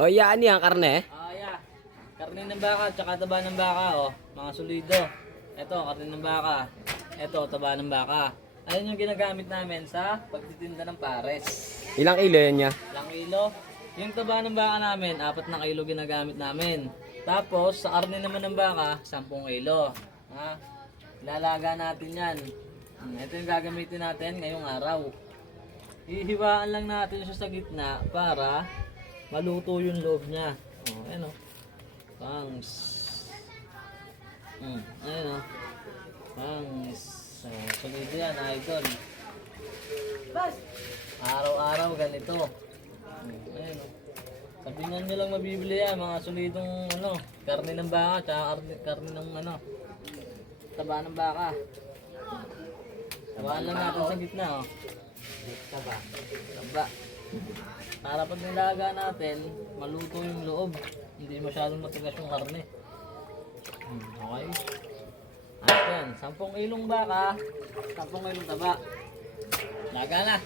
O yan yan, karne. Yeah. Karne ng baka, tsaka taba ng baka, oh. Mga solido. Ito, karne ng baka. Ito, taba ng baka. Ayun yung ginagamit namin sa pagtitinda ng pares. Ilang kilo yan niya? Ilang kilo? Yung taba ng baka namin, 4 na kilo ginagamit namin. Tapos, sa karne naman ng baka, 10 kilo. Ha? Ilalaga natin yan. Ito yung gagamitin natin ngayong araw. Hihiwaan lang natin siya sa gitna para maluto yung loob niya. Oh, ayan o. Pangs. Ayan o. Pangs. Solido yan, idol. Araw-araw ganito. Ayan o. Sabihan nyo lang mabibili yan, mga solidong ano, karne ng baka, tsaka karne ng ano, taba ng baka. Tabaan lang natin sa gitna, oh. Taba. Para pag nilaga natin, maluto yung loob. Hindi masyadong matigas yung karne. Okay. At yan, 10 kilong baka, 10 kilong taba. Laga na.